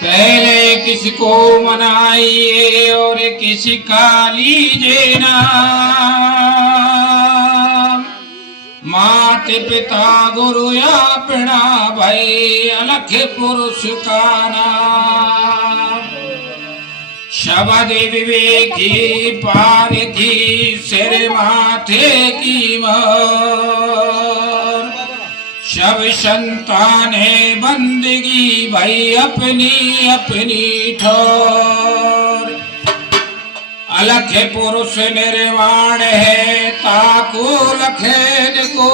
पहले किसको मनाइए और किसी का लीजिए नाम। माते पिता गुरु अपना भाई अलख पुरुष का नाम। शब्द विवेकी पार की सिर माथे की मोर। शब संताने बंदगी भाई अपनी अपनी ठोर। अलख पुरुष निर्वाण है ताको लखेन को।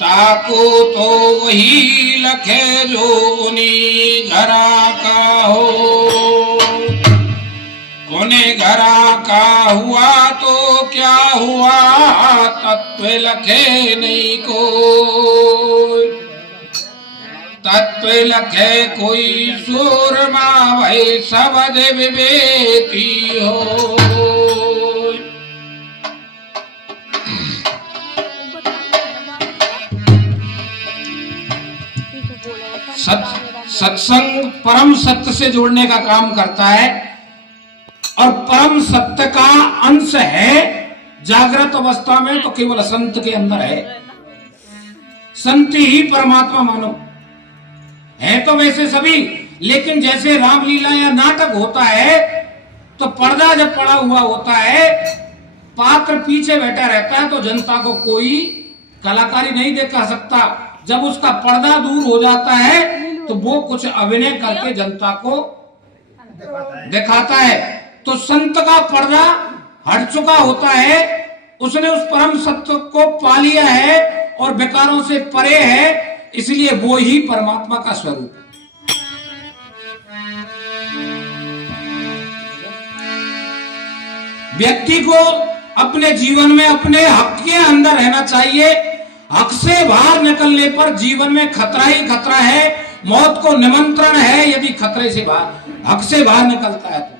ताको तो वही लखे जो उन्हीं घरा का हो। उन्हें घरा का हुआ तो क्या हुआ तत्व लखे नहीं को। तत्व लखे कोई सूरमा भई शब्द विवेकी हो। सत्संग परम सत्य से जोड़ने का काम करता है और परम सत्य का अंश है। जागृत अवस्था में तो केवल संत के अंदर है। संत ही परमात्मा मानो है तो वैसे सभी, लेकिन जैसे रामलीला या नाटक होता है तो पर्दा जब पड़ा हुआ होता है, पात्र पीछे बैठा रहता है तो जनता को कोई कलाकारी नहीं दिखा सकता। जब उसका पर्दा दूर हो जाता है तो वो कुछ अभिनय करके जनता को दिखाता है। तो संत का पर्दा हट चुका होता है, उसने उस परम सत्य को पा लिया है और विकारों से परे है, इसलिए वो ही परमात्मा का स्वरूप। व्यक्ति को अपने जीवन में अपने हक के अंदर रहना चाहिए। हक से बाहर निकलने पर जीवन में खतरा ही खतरा है, मौत को निमंत्रण है यदि खतरे से बाहर हक से बाहर निकलता है तो।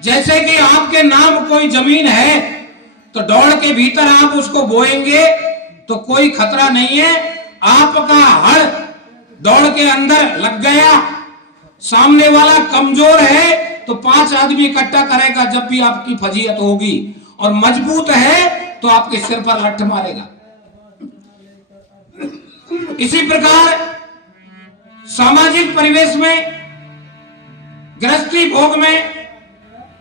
जैसे कि आपके नाम कोई जमीन है तो दौड़ के भीतर आप उसको बोएंगे तो कोई खतरा नहीं है। आपका हड़ दौड़ के अंदर लग गया, सामने वाला कमजोर है तो 5 आदमी इकट्ठा करेगा जब भी आपकी फजीयत होगी, और मजबूत है तो आपके सिर पर लठ मारेगा। इसी प्रकार सामाजिक परिवेश में, गृहस्थी भोग में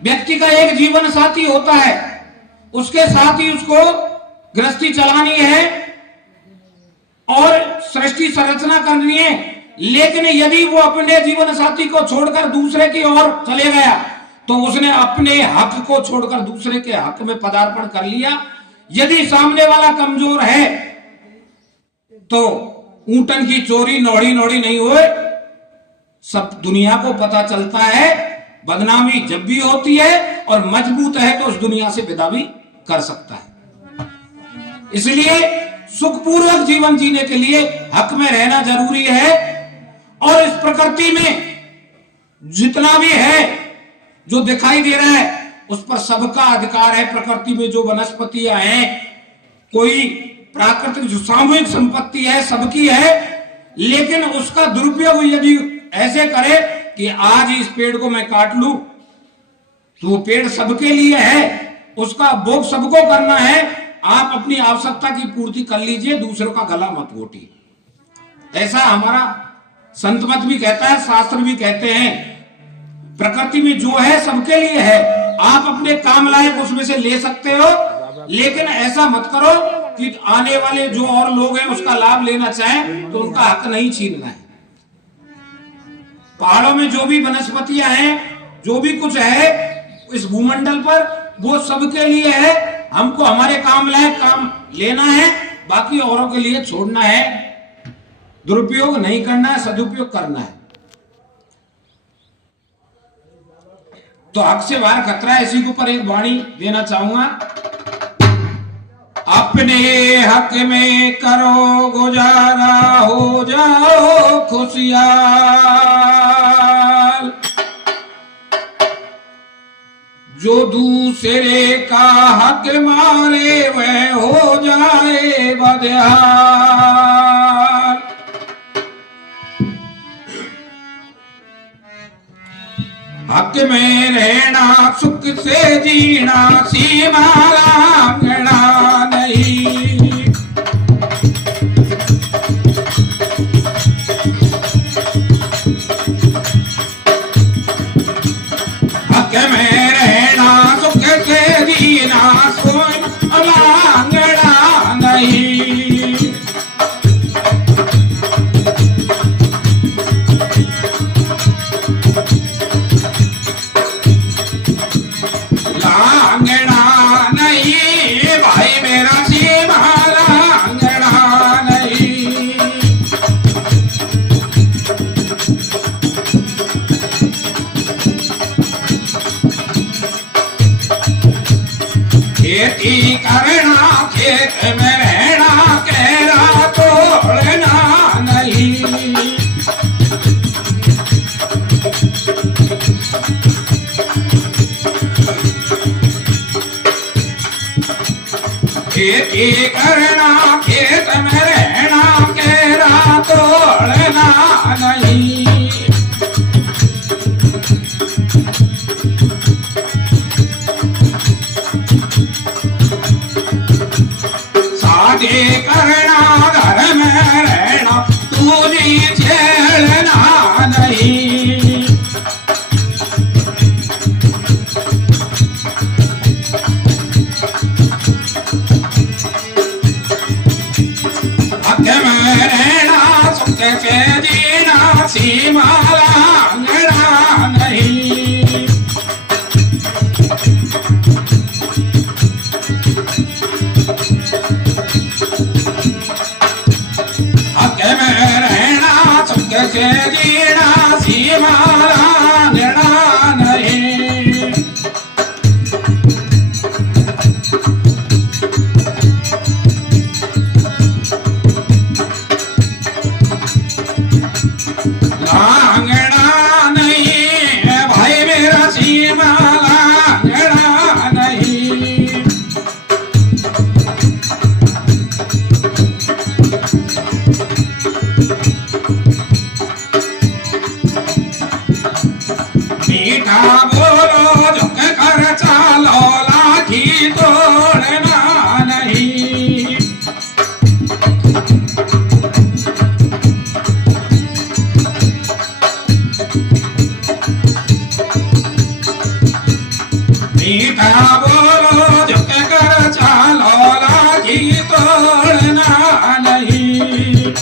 व्यक्ति का एक जीवन साथी होता है, उसके साथ ही उसको गृहस्थी चलानी है और सृष्टि संरचना करनी है। लेकिन यदि वो अपने जीवन साथी को छोड़कर दूसरे की ओर चले गया तो उसने अपने हक को छोड़कर दूसरे के हक में पदार्पण कर लिया। यदि सामने वाला कमजोर है तो ऊंटन की चोरी नौड़ी नौड़ी नहीं हुए, सब दुनिया को पता चलता है। बदनामी जब भी होती है और मजबूत है तो उस दुनिया से विदा भी कर सकता है। इसलिए सुखपूर्वक जीवन जीने के लिए हक में रहना जरूरी है। और इस प्रकृति में जितना भी है जो दिखाई दे रहा है उस पर सबका अधिकार है। प्रकृति में जो वनस्पतियां हैं, कोई प्राकृतिक जो सामूहिक संपत्ति है सबकी है, लेकिन उसका दुरुपयोग यदि ऐसे करे कि आज इस पेड़ को मैं काट लूं तो वो पेड़ सबके लिए है, उसका भोग सबको करना है। आप अपनी आवश्यकता की पूर्ति कर लीजिए, दूसरों का गला मत घोटिए। ऐसा हमारा संत मत भी कहता है, शास्त्र भी कहते हैं। प्रकृति में जो है सबके लिए है, आप अपने काम लायक उसमें से ले सकते हो, लेकिन ऐसा मत करो कि आने वाले जो और लोग हैं उसका लाभ लेना चाहें तो उनका हक नहीं छीनना है। पहाड़ों में जो भी वनस्पतियां हैं, जो भी कुछ है इस भूमंडल पर, वो सबके लिए है। हमको हमारे काम लायक काम लेना है, बाकी औरों के लिए छोड़ना है। दुरुपयोग नहीं करना है, सदुपयोग करना है। तो हक से बाहर खतरा है, इसी के ऊपर एक वाणी देना चाहूंगा। अपने हक में करो गुजारा, हो जाओ खुशियाल। जो दूसरे का हक मारे वह हो जाए बदहाल। हक में रहना सुख से जीना सीमा लांघना नहीं। हक में रहना सुख से जीना सीमा लांघना नहीं। लांघना नहीं भाई मेरा सीमा लांघना नहीं। खेती करना खेत में रहना केरा तोड़ना नहीं। खेती करना खेत में रहना केरा तोड़ना नहीं। शादी करना घर में रहना दूरी छेड़ना नहीं। हक में रहना सुख से जीना सीमा लांघना नहीं। हक में रहना सुख से जीना सीमा लांघना नहीं। लांघना नहीं भाई मेरा सीमा लांघना नहीं। मीठा बोलो झुक कर चालो लाठी तोड़ना नहीं। मीठा बोलो झुक कर चालो लाठी तोड़ना नहीं।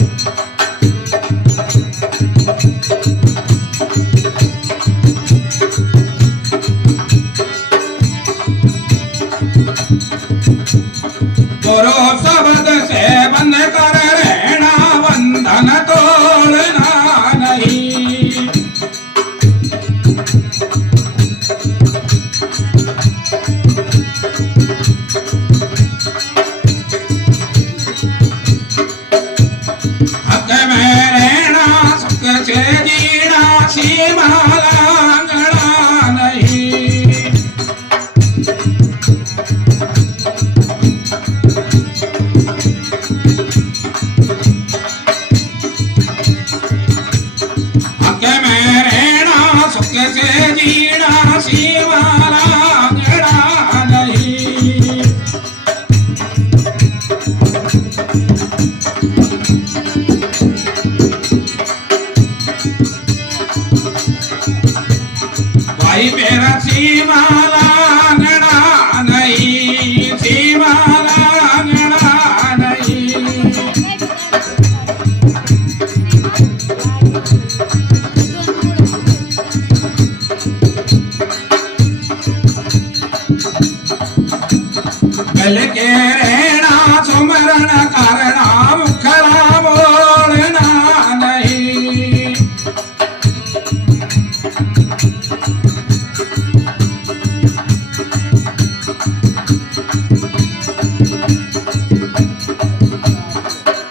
गुरु शब्द से बंध कर रहना बंधन तोड़ना नहीं। हक में रहना सुख से जीना सीमा लांघना नहीं। हक में रहना सुख से जीना सीमा लांघना नहीं। भाई मेरा सीमा लांघना नहीं। सीमा लांघना नहीं। गल के रहना सुमरण करना मुखड़ा बोलना नहीं।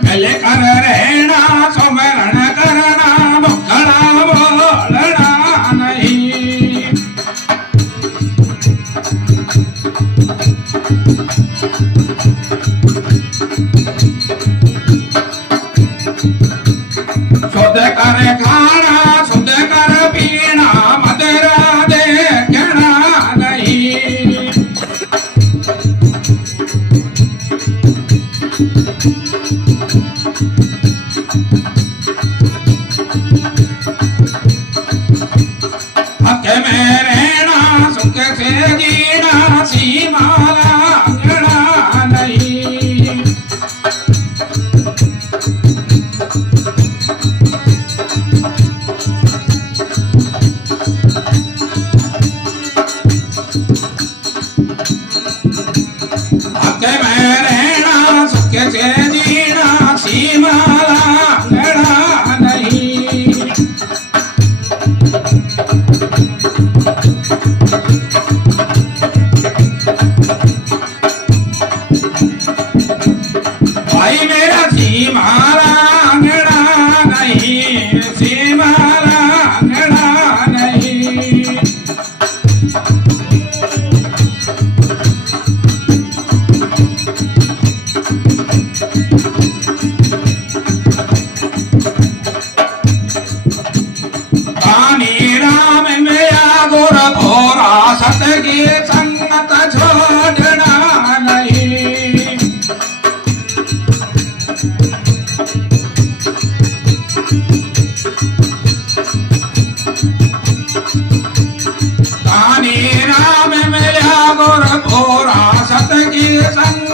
गल कर रहना सुमरण करना मुखड़ा बोलना नहीं। शुद्ध कर खाना शुद्ध कर पीना मदरा सीमा लांघना नहीं। राम में गुर भोरा सत की संगत छोड़ना नहीं। राम में गुर भोरा सत की संग